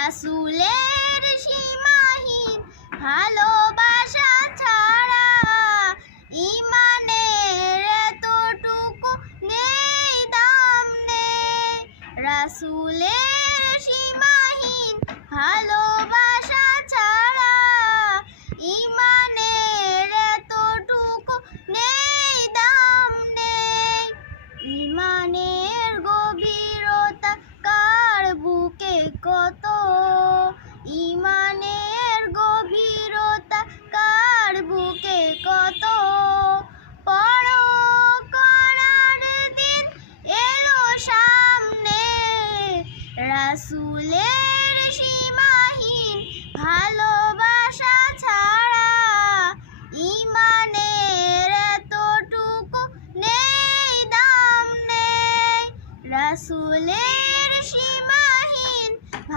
রাসূলের সীমাহীন ভালোবাসা ছাড়া ঈমানের এতটুকু নেই দাম নেই। রাসূলের